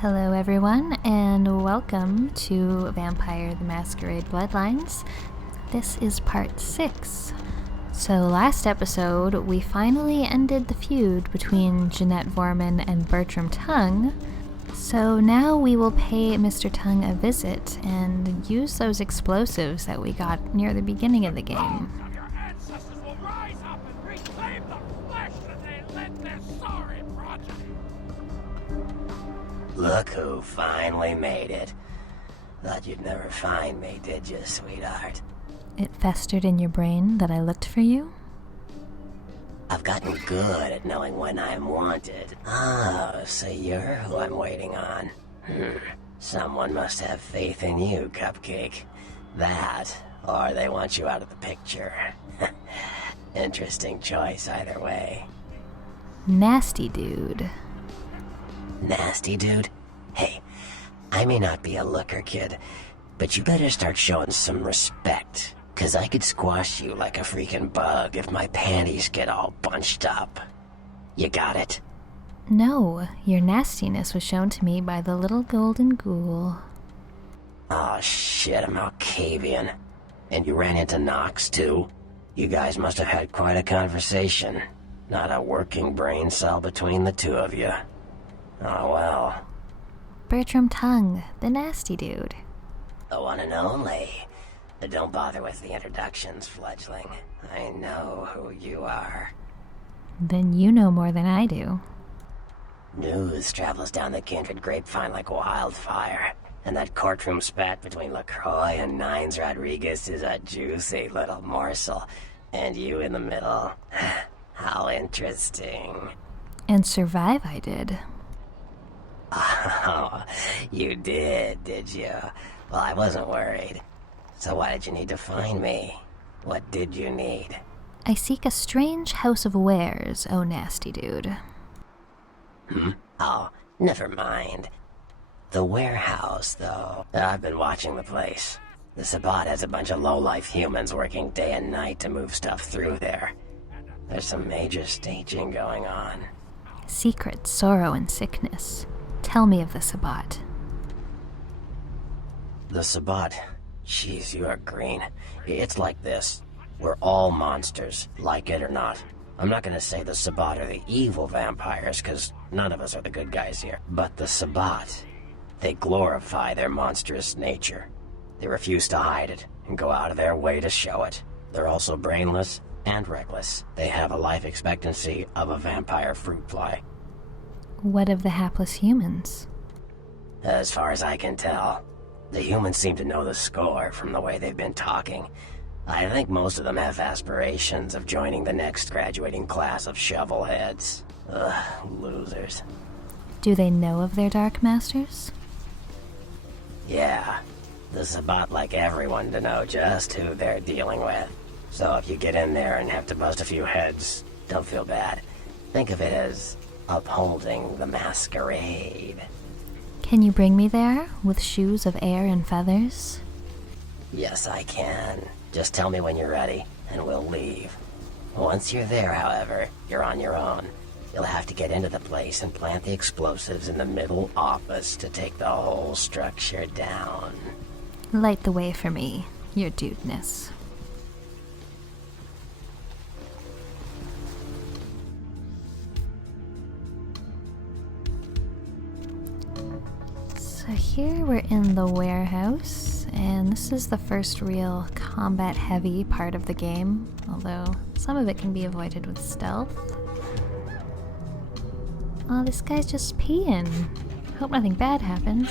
Hello everyone, and welcome to Vampire the Masquerade Bloodlines. This is part 6. So last episode, we finally ended the feud between Jeanette Vorman and Bertram Tung. So now we will pay Mr. Tung a visit and use those explosives that we got near the beginning of the game. Look who finally made it. Thought you'd never find me, did you, sweetheart? It festered in your brain that I looked for you? I've gotten good at knowing when I'm wanted. Oh, so you're who I'm waiting on. Someone must have faith in you, Cupcake. That, or they want you out of the picture. Interesting choice either way. Nasty dude. Nasty dude? Hey, I may not be a looker, kid, but you better start showing some respect, 'cause I could squash you like a freaking bug if my panties get all bunched up. You got it? No, your nastiness was shown to me by the little golden ghoul. Oh shit, I'm Malkavian. And you ran into Knox too? You guys must have had quite a conversation. Not a working brain cell between the two of you. Oh well. Bertram Tung, the nasty dude. The one and only. But don't bother with the introductions, fledgling. I know who you are. Then you know more than I do. News travels down the kindred grapevine like wildfire. And that courtroom spat between LaCroix and Nines Rodriguez is a juicy little morsel. And you in the middle. How interesting. And survive I did. Oh, you did you? Well, I wasn't worried. So why did you need to find me? What did you need? I seek a strange house of wares, oh nasty dude. Oh, never mind. The warehouse, though. I've been watching the place. The Sabbat has a bunch of low-life humans working day and night to move stuff through there. There's some major staging going on. Secret, sorrow, and sickness. Tell me of the Sabbat. The Sabbat? Jeez, you are green. It's like this. We're all monsters, like it or not. I'm not gonna say the Sabbat are the evil vampires, because none of us are the good guys here. But the Sabbat, they glorify their monstrous nature. They refuse to hide it, and go out of their way to show it. They're also brainless and reckless. They have a life expectancy of a vampire fruit fly. What of the hapless humans? As far as I can tell, the humans seem to know the score from the way they've been talking. I think most of them have aspirations of joining the next graduating class of shovelheads. Ugh, losers. Do they know of their dark masters? Yeah, the Sabbat like everyone to know just who they're dealing with. So if you get in there and have to bust a few heads, don't feel bad. Think of it as upholding the masquerade. Can you bring me there, with shoes of air and feathers? Yes, I can. Just tell me when you're ready, and we'll leave. Once you're there, however, you're on your own. You'll have to get into the place and plant the explosives in the middle office to take the whole structure down. Light the way for me, your dudeness. So here we're in the warehouse, and this is the first real combat-heavy part of the game, although some of it can be avoided with stealth. Oh, this guy's just peeing. Hope nothing bad happens.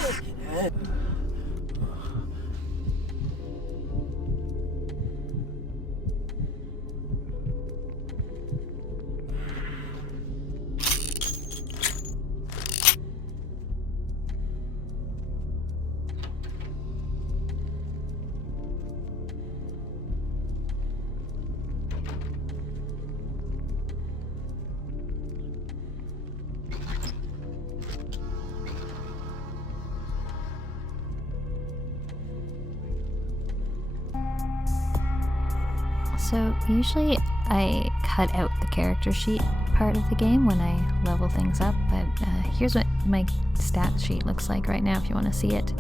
So usually I cut out the character sheet part of the game when I level things up, but here's what my stat sheet looks like right now if you want to see it.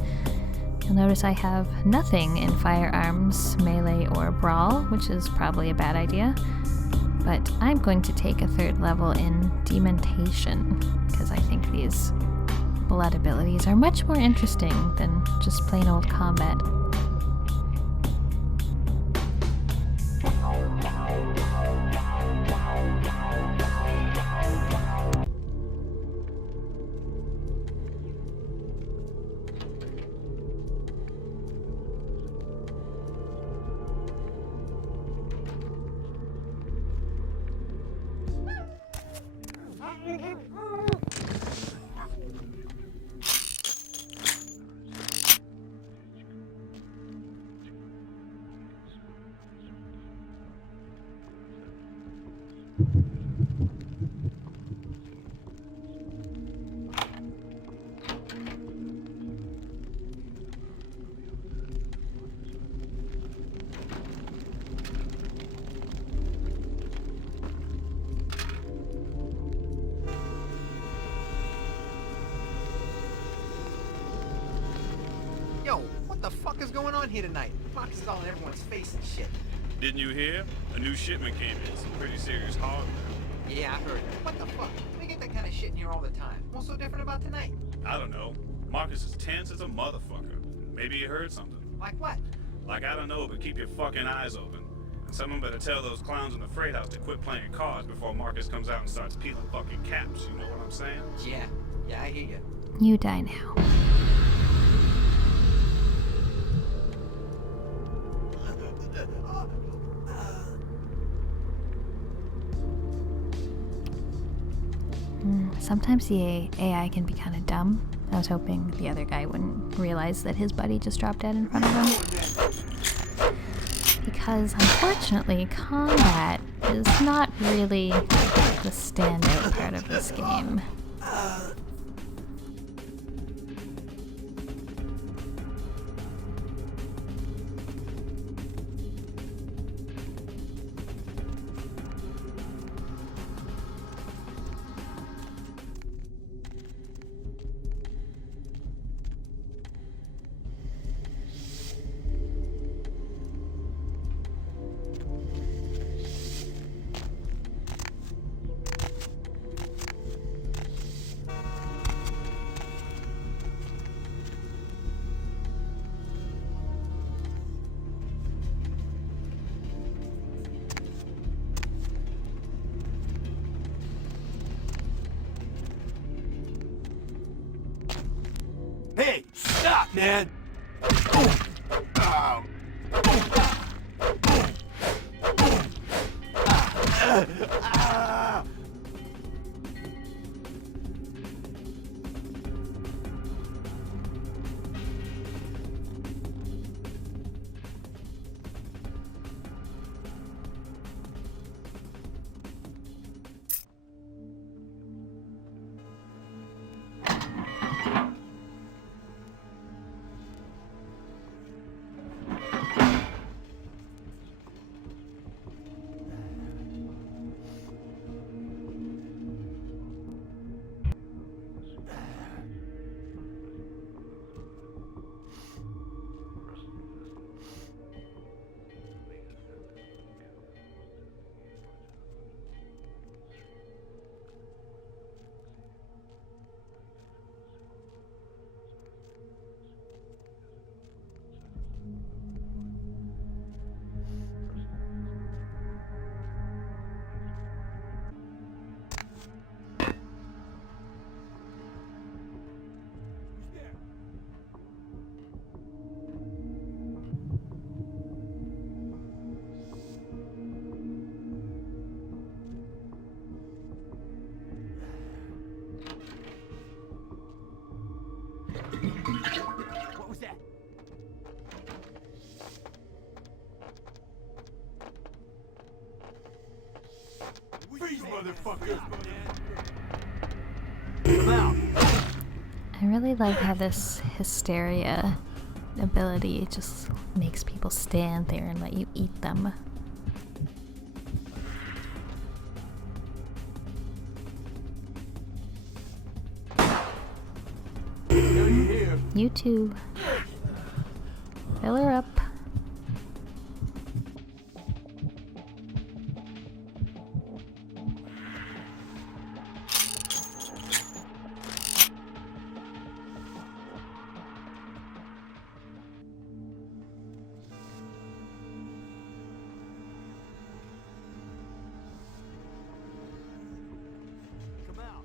You'll notice I have nothing in firearms, melee, or brawl, which is probably a bad idea. But I'm going to take a 3rd level in dementation, because I think these blood abilities are much more interesting than just plain old combat. Yo, what the fuck is going on here tonight? Fox is all in everyone's face and shit. Didn't you hear? A new shipment came in. Some pretty serious hardware. Yeah, I heard. What the fuck? We get that kind of shit in here all the time. What's so different about tonight? I don't know. Marcus is tense as a motherfucker. Maybe he heard something. Like what? Like, I don't know, but keep your fucking eyes open. And someone better tell those clowns in the freight house to quit playing cards before Marcus comes out and starts peeling fucking caps. You know what I'm saying? Yeah, I hear you. You die now. Sometimes the AI can be kind of dumb. I was hoping the other guy wouldn't realize that his buddy just dropped dead in front of him. Because unfortunately, combat is not really the standout part of this game. Hey, stop, man! What was that? Freeze, motherfucker! Come out! I really like how this hysteria ability just makes people stand there and let you eat them. You too. Fill her up. Come out.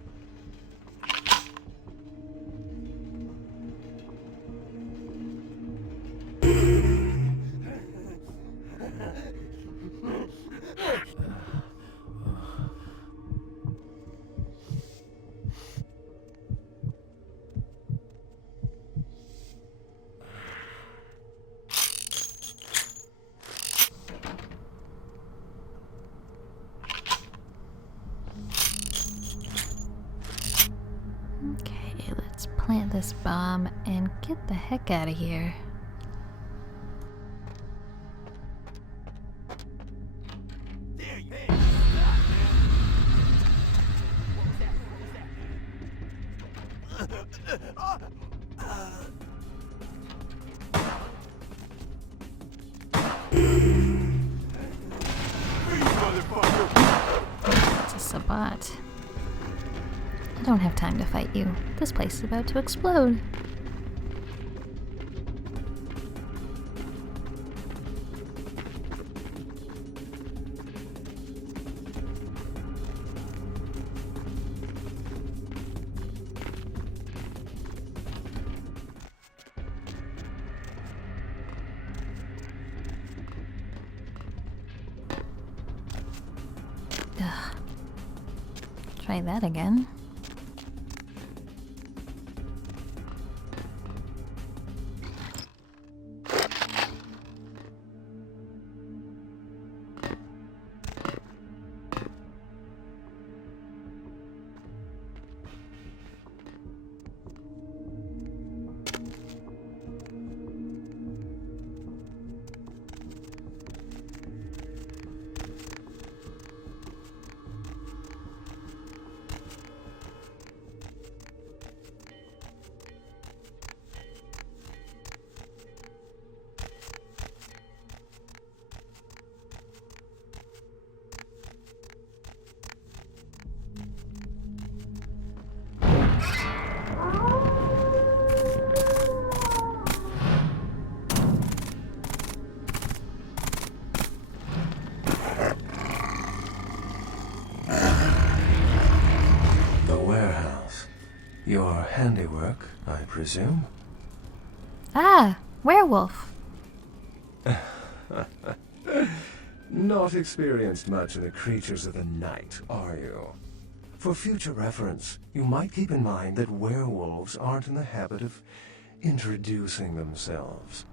Okay, let's plant this bomb and get the heck out of here. There you go. Stop, man. What was that? What was that? Freeze, motherfucker. It's a sabot. I don't have time to fight you. This place is about to explode. Ugh. Try that again. Your handiwork, I presume? Ah, werewolf. Not experienced much in the creatures of the night, are you? For future reference, you might keep in mind that werewolves aren't in the habit of introducing themselves.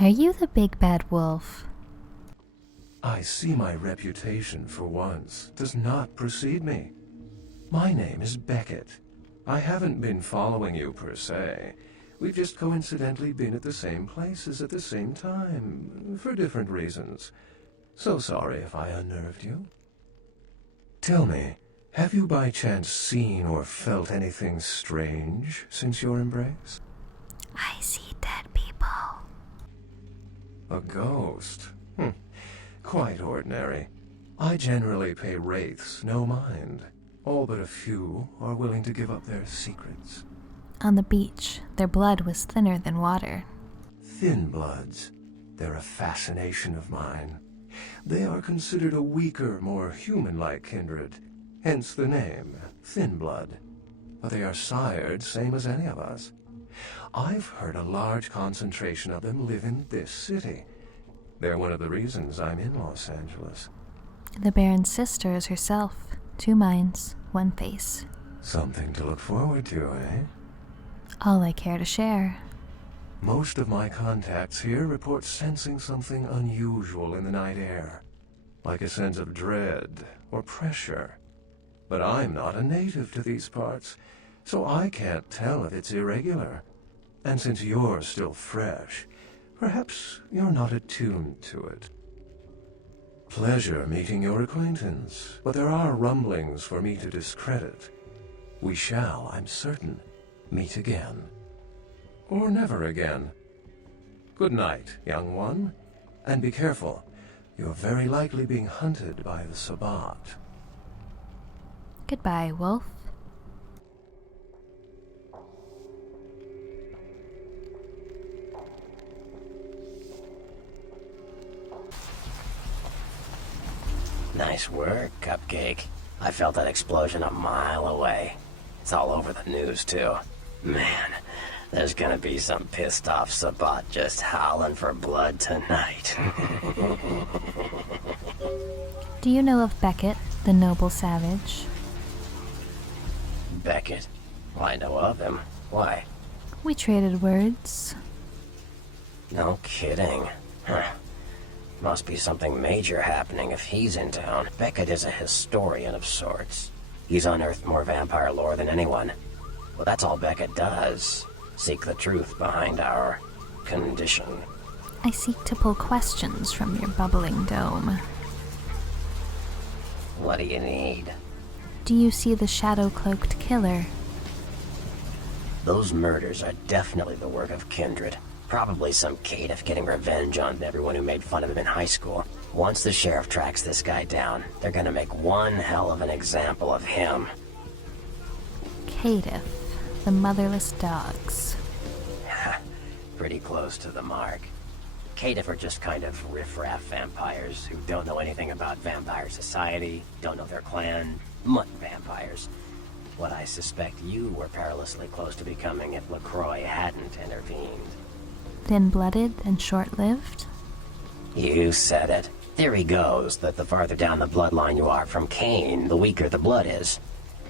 Are you the big bad wolf? I see my reputation, for once, does not precede me. My name is Beckett. I haven't been following you per se. We've just coincidentally been at the same places at the same time, for different reasons. So sorry if I unnerved you. Tell me, have you by chance seen or felt anything strange since your embrace? I see dead people. A ghost? Quite ordinary. I generally pay wraiths no mind. All but a few are willing to give up their secrets. On the beach, their blood was thinner than water. Thin bloods. They're a fascination of mine. They are considered a weaker, more human-like kindred. Hence the name, Thin Blood. But they are sired same as any of us. I've heard a large concentration of them live in this city. They're one of the reasons I'm in Los Angeles. The Baron's sister is herself. 2 minds, 1 face. Something to look forward to, eh? All I care to share. Most of my contacts here report sensing something unusual in the night air, like a sense of dread or pressure. But I'm not a native to these parts, so I can't tell if it's irregular. And since you're still fresh, perhaps you're not attuned to it. Pleasure meeting your acquaintance, but there are rumblings for me to discredit. We shall, I'm certain, meet again. or never again. Good night, young one, and be careful. You're very likely being hunted by the Sabbat. Goodbye, Wolf. Nice work, Cupcake. I felt that explosion a mile away. It's all over the news, too. Man, there's gonna be some pissed off Sabbat just howling for blood tonight. Do you know of Beckett, the noble savage? Beckett? Well, I know of him. Why? We traded words. No kidding. Huh. Must be something major happening if he's in town. Beckett is a historian of sorts. He's unearthed more vampire lore than anyone. Well, that's all Beckett does. Seek the truth behind our condition. I seek to pull questions from your bubbling dome. What do you need? Do you see the shadow-cloaked killer? Those murders are definitely the work of kindred. Probably some caitiff getting revenge on everyone who made fun of him in high school. Once the sheriff tracks this guy down, they're gonna make one hell of an example of him. Caitiff, the motherless dogs. Pretty close to the mark. Caitiff are just kind of riffraff vampires who don't know anything about vampire society, don't know their clan, mutt vampires. What I suspect you were perilously close to becoming if LaCroix hadn't intervened. Thin-blooded and short-lived? You said it. Theory goes that the farther down the bloodline you are from Cain, the weaker the blood is.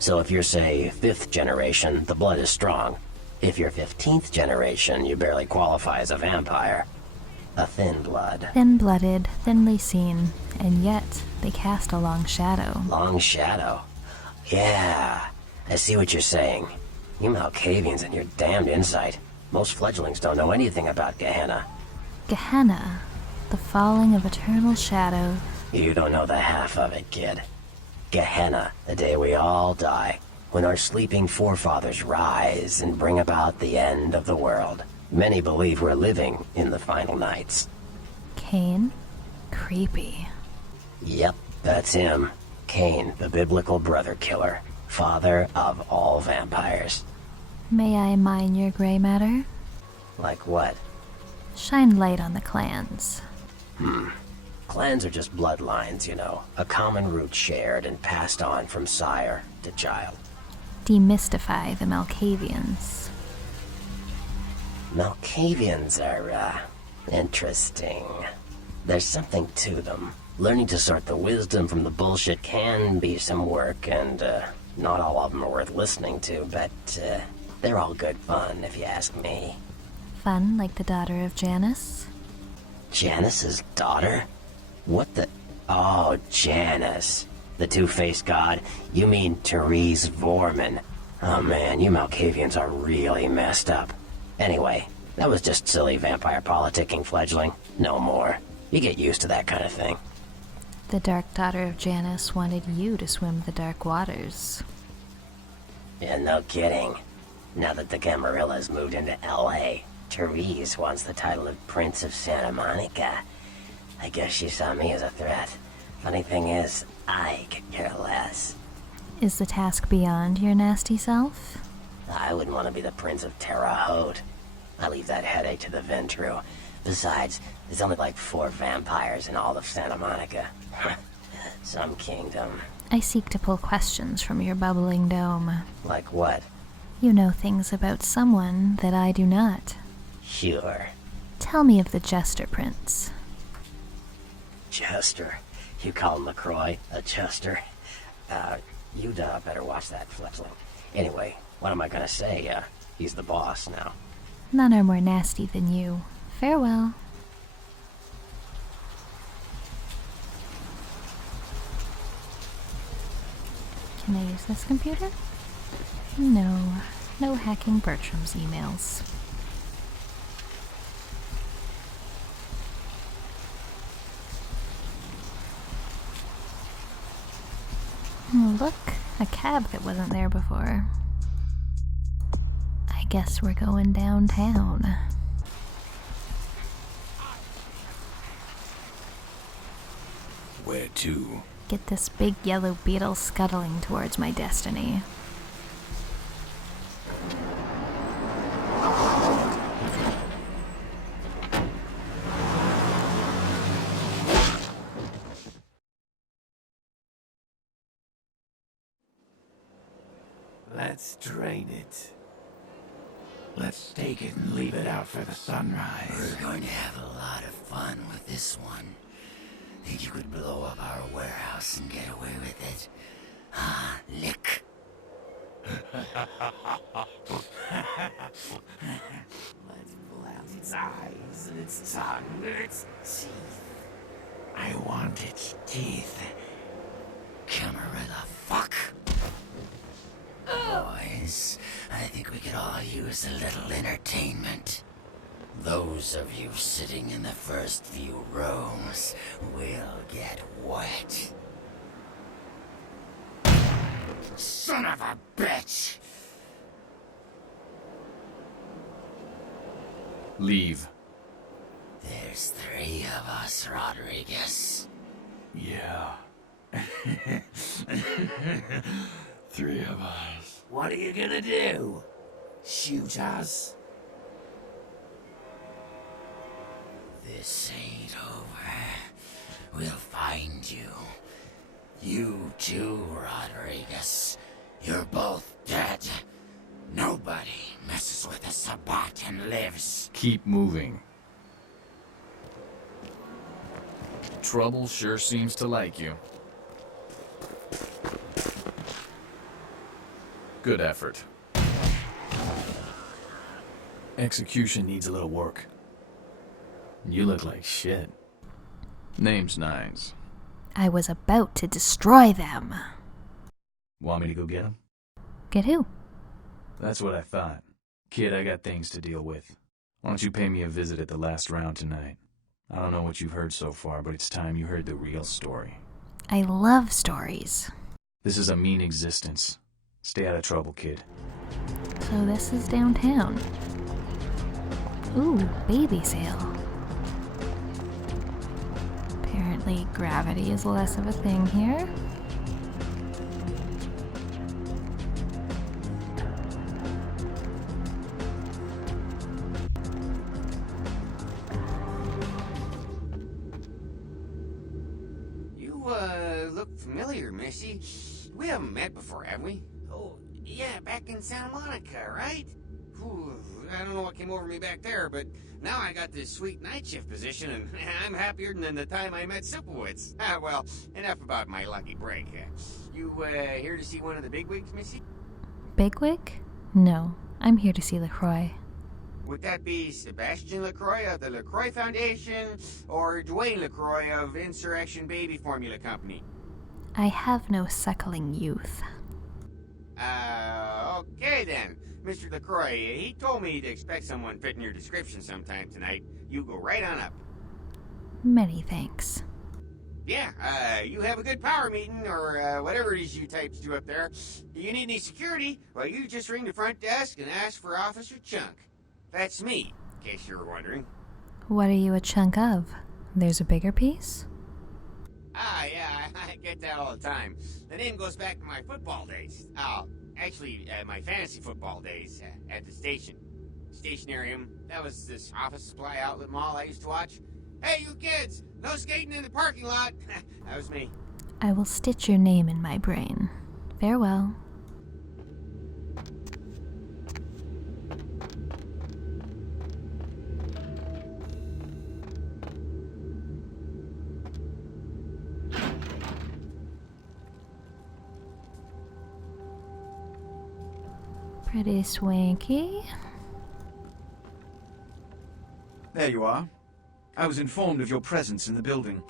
So if you're, say, 5th generation, the blood is strong. If you're 15th generation, you barely qualify as a vampire. A thin blood. Thin-blooded, thinly seen, and yet they cast a long shadow. Long shadow? Yeah, I see what you're saying. You Malkavians and your damned insight. Most fledglings don't know anything about Gehenna. Gehenna, the falling of eternal shadow. You don't know the half of it, kid. Gehenna, the day we all die, when our sleeping forefathers rise and bring about the end of the world. Many believe we're living in the final nights. Cain? Creepy. Yep, that's him. Cain, the biblical brother killer, father of all vampires. May I mine your gray matter? Like what? Shine light on the clans. Clans are just bloodlines, you know. A common root shared and passed on from sire to child. Demystify the Malkavians. Malkavians are, interesting. There's something to them. Learning to sort the wisdom from the bullshit can be some work, and, not all of them are worth listening to, but, they're all good fun, if you ask me. Fun like the daughter of Janus? Janus's daughter? What the... Oh, Janus. The two-faced god? You mean Therese Vorman. Oh man, you Malkavians are really messed up. Anyway, that was just silly vampire politicking, fledgling. No more. You get used to that kind of thing. The dark daughter of Janus wanted you to swim the dark waters. Yeah, no kidding. Now that the Gamarillas moved into L.A., Therese wants the title of Prince of Santa Monica. I guess she saw me as a threat. Funny thing is, I could care less. Is the task beyond your nasty self? I wouldn't want to be the Prince of Terre Haute. I leave that headache to the Ventru. Besides, there's only like 4 vampires in all of Santa Monica. Some kingdom. I seek to pull questions from your bubbling dome. Like what? You know things about someone that I do not. Sure. Tell me of the Jester Prince. Jester? You call him LaCroix a Jester? You'd better watch that, fledgling. Anyway, what am I gonna say? He's the boss now. None are more nasty than you. Farewell. Can I use this computer? No. No hacking Bertram's emails. Look, a cab that wasn't there before. I Guess we're going downtown. Where to? Get this big yellow beetle scuttling towards my destiny. Let's drain it. Let's take it and leave it out for the sunrise. We're going to have a lot of fun with this one. Think you could blow up our warehouse and get away with it? Ah, lick. Let's pull out its eyes and its tongue and its teeth. I want its teeth. Camarilla fuck. Boys, I think we could all use a little entertainment. Those of you sitting in the first few rows will get wet. Son of a bitch! Leave. There's 3 of us, Rodriguez. Yeah. 3 of us. What are you gonna do? Shoot us? This ain't over. We'll find you. You too, Rodriguez. You're both dead. Nobody messes with a Sabat and lives. Keep moving. Trouble sure seems to like you. Good effort. Execution needs a little work. You look like shit. Name's Nines. I was about to destroy them. Want me to go get him? Get who? That's what I thought. Kid, I got things to deal with. Why don't you pay me a visit at the last round tonight? I don't know what you've heard so far, but it's time you heard the real story. I love stories. This is a mean existence. Stay out of trouble, kid. So this is downtown. Ooh, baby sale. Apparently gravity is less of a thing here. You, look familiar, Missy. We haven't met before, have we? Oh, yeah, back in Santa Monica, right? Whew, I don't know what came over me back there, but now I got this sweet night shift position, and I'm happier than the time I met Simplewitz. Ah, well, enough about my lucky break. You, here to see one of the bigwigs, Missy? Bigwig? No, I'm here to see LaCroix. Would that be Sebastian LaCroix of the LaCroix Foundation, or Dwayne LaCroix of Insurrection Baby Formula Company? I have no suckling youth. Okay then. Mr. LaCroix, he told me to expect someone fitting your description sometime tonight. You go right on up. Many thanks. Yeah, you have a good power meeting, or whatever it is you types do up there. You need any security? Well, you just ring the front desk and ask for Officer Chunk. That's me, in case you were wondering. What are you a chunk of? There's a bigger piece? Ah, yeah, I get that all the time. The name goes back to my football days. Oh, actually, my fantasy football days at the station. Stationarium, that was this office supply outlet mall I used to watch. Hey, you kids! No skating in the parking lot! That was me. I will stitch your name in my brain. Farewell. Pretty swanky. There you are. I was informed of your presence in the building.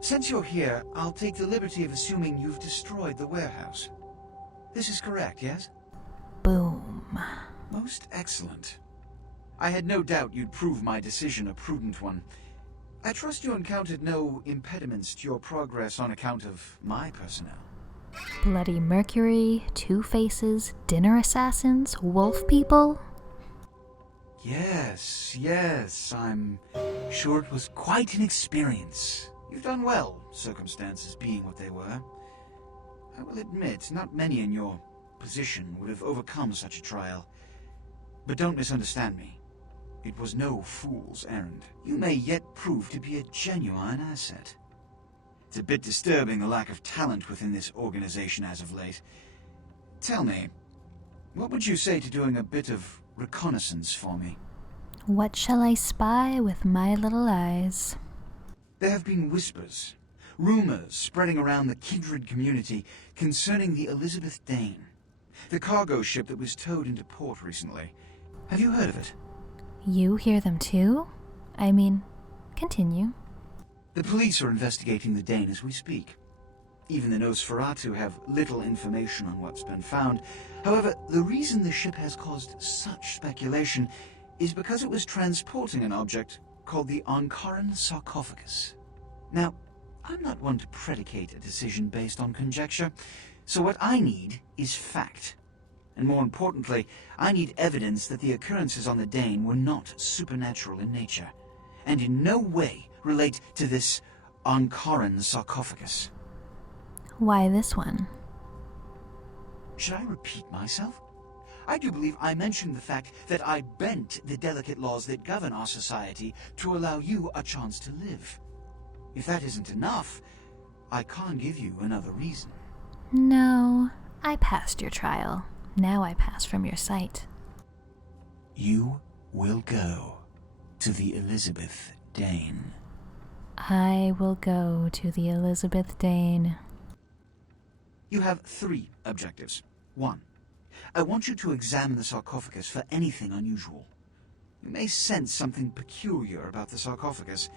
Since you're here, I'll take the liberty of assuming you've destroyed the warehouse. This is correct, yes? Boom. Most excellent. I had no doubt you'd prove my decision a prudent one. I trust you encountered no impediments to your progress on account of my personnel. Bloody Mercury, Two Faces, dinner assassins, wolf people. Yes, I'm sure it was quite an experience. You've done well, circumstances being what they were. I will admit, not many in your position would have overcome such a trial. But don't misunderstand me. It was no fool's errand. You may yet prove to be a genuine asset. It's a bit disturbing the lack of talent within this organization as of late. Tell me, what would you say to doing a bit of reconnaissance for me? What shall I spy with my little eyes? There have been whispers, rumors spreading around the kindred community concerning the Elizabeth Dane, the cargo ship that was towed into port recently. Have you heard of it? You hear them too? I mean, continue. The police are investigating the Dane as we speak. Even the Nosferatu have little information on what's been found. However, the reason the ship has caused such speculation is because it was transporting an object called the Ankaran sarcophagus. Now, I'm not one to predicate a decision based on conjecture, so what I need is fact. And more importantly, I need evidence that the occurrences on the Dane were not supernatural in nature, and in no way relate to this Ankaran sarcophagus. Why this one? Should I repeat myself? I do believe I mentioned the fact that I bent the delicate laws that govern our society to allow you a chance to live. If that isn't enough, I can't give you another reason. No, I passed your trial. Now I pass from your sight. You will go to the Elizabeth Dane. I will go to the Elizabeth Dane. You have 3 objectives. 1. I want you to examine the sarcophagus for anything unusual. You may sense something peculiar about the sarcophagus.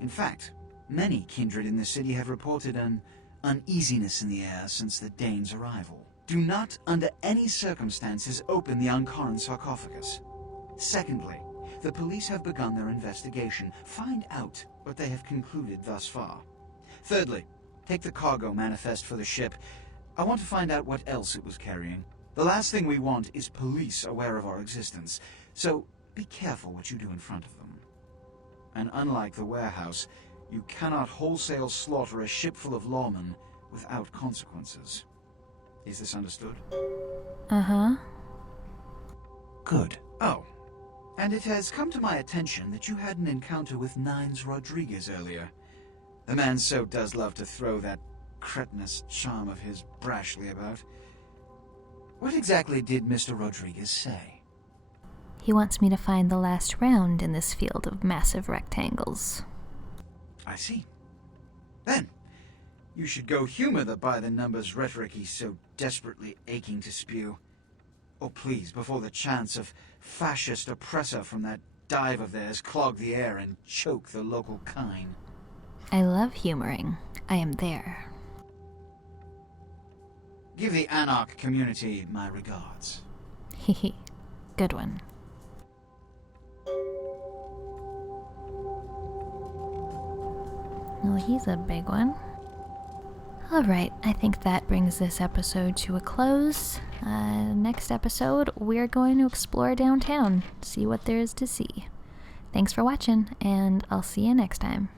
In fact, many kindred in the city have reported an uneasiness in the air since the Dane's arrival. Do not, under any circumstances, open the Ankaran sarcophagus. Secondly, the police have begun their investigation. Find out what they have concluded thus far. Thirdly, take the cargo manifest for the ship. I want to find out what else it was carrying. The last thing we want is police aware of our existence, so be careful what you do in front of them. And unlike the warehouse, you cannot wholesale slaughter a ship full of lawmen without consequences. Is this understood? Uh-huh. Good. Oh, and it has come to my attention that you had an encounter with Nines Rodriguez earlier. The man so does love to throw that cretinous charm of his brashly about. What exactly did Mr. Rodriguez say? He wants me to find the last round in this field of massive rectangles. I see. Then, you should go humor the by-the-numbers rhetoric he's so desperately aching to spew. Or please, before the chance of fascist oppressor from that dive of theirs clog the air and choke the local kine. I love humoring. I am there. Give the Anarch community my regards. Hehe. Good one. Well, he's a big one. Alright, I think that brings this episode to a close. Next episode, we're going to explore downtown, see what there is to see. Thanks for watching, and I'll see you next time.